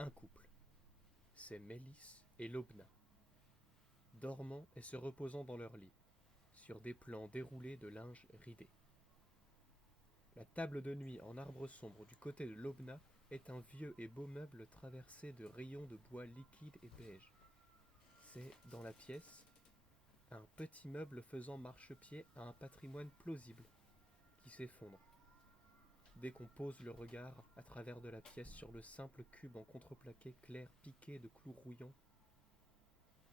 Un couple. C'est Mélisse et Lobna, dormant et se reposant dans leur lit, sur des plans déroulés de linge ridé. La table de nuit en arbre sombre du côté de Lobna est un vieux et beau meuble traversé de rayons de bois liquide et beige. C'est, dans la pièce, un petit meuble faisant marchepied à un patrimoine plausible, qui s'effondre dès qu'on pose le regard à travers de la pièce sur le simple cube en contreplaqué clair piqué de clous rouillants,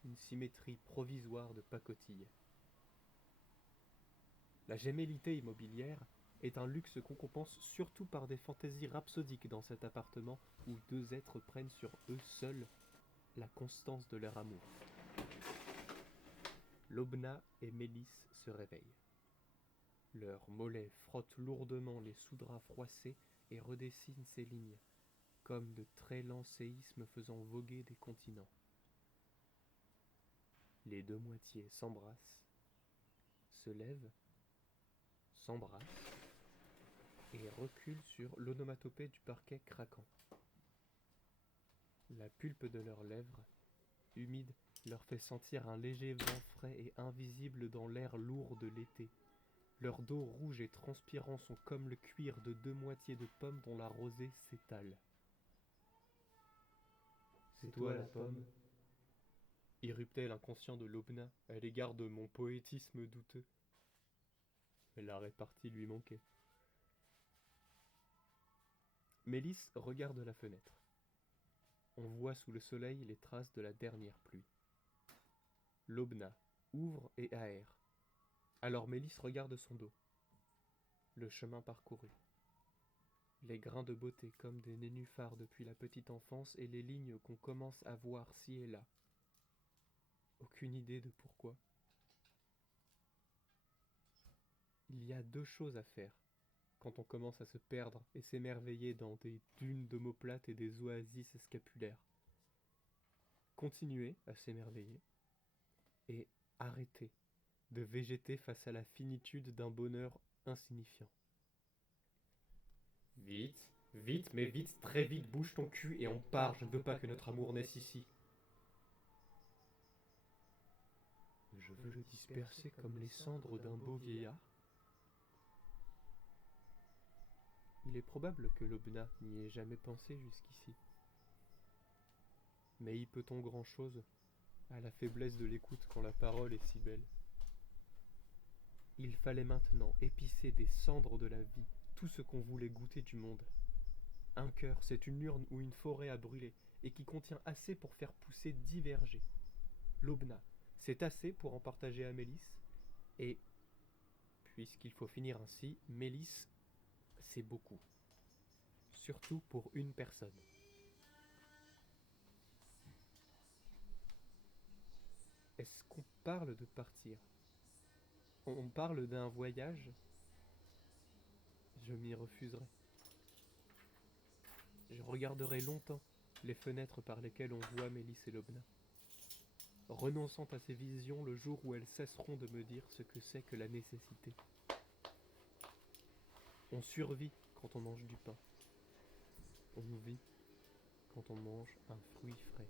une symétrie provisoire de pacotille. La gémellité immobilière est un luxe qu'on compense surtout par des fantaisies rhapsodiques dans cet appartement où deux êtres prennent sur eux seuls la constance de leur amour. Lobna et Mélisse se réveillent. Leurs mollets frottent lourdement les sous-draps froissés et redessinent ces lignes, comme de très lents séismes faisant voguer des continents. Les deux moitiés s'embrassent, se lèvent, s'embrassent et reculent sur l'onomatopée du parquet craquant. La pulpe de leurs lèvres, humide, leur fait sentir un léger vent frais et invisible dans l'air lourd de l'été. Leurs dos rouges et transpirants sont comme le cuir de deux moitiés de pommes dont la rosée s'étale. C'est toi la pomme, irruptait l'inconscient de Lobna à l'égard de mon poétisme douteux. Mais la répartie lui manquait. Mélisse regarde la fenêtre. On voit sous le soleil les traces de la dernière pluie. Lobna ouvre et aère. Alors Mélisse regarde son dos. Le chemin parcouru. Les grains de beauté comme des nénuphars depuis la petite enfance et les lignes qu'on commence à voir ci et là. Aucune idée de pourquoi. Il y a deux choses à faire quand on commence à se perdre et s'émerveiller dans des dunes d'omoplates et des oasis scapulaires. Continuer à s'émerveiller et arrêter de végéter face à la finitude d'un bonheur insignifiant. Vite, vite, mais vite, très vite, bouge ton cul et on part, je ne veux pas que notre amour naisse ici. Je veux le disperser comme les cendres d'un beau vieillard. Il est probable que Lobna n'y ait jamais pensé jusqu'ici. Mais y peut-on grand-chose à la faiblesse de l'écoute quand la parole est si belle? Il fallait maintenant épicer des cendres de la vie tout ce qu'on voulait goûter du monde. Un cœur, c'est une urne ou une forêt à brûler, et qui contient assez pour faire pousser 10 vergers. Lobna, c'est assez pour en partager à Mélisse, et, puisqu'il faut finir ainsi, Mélisse, c'est beaucoup. Surtout pour une personne. Est-ce qu'on parle de partir? On parle d'un voyage? Je m'y refuserai. Je regarderai longtemps les fenêtres par lesquelles on voit Mélisse et Lobna, renonçant à ces visions le jour où elles cesseront de me dire ce que c'est que la nécessité. On survit quand on mange du pain. On vit quand on mange un fruit frais.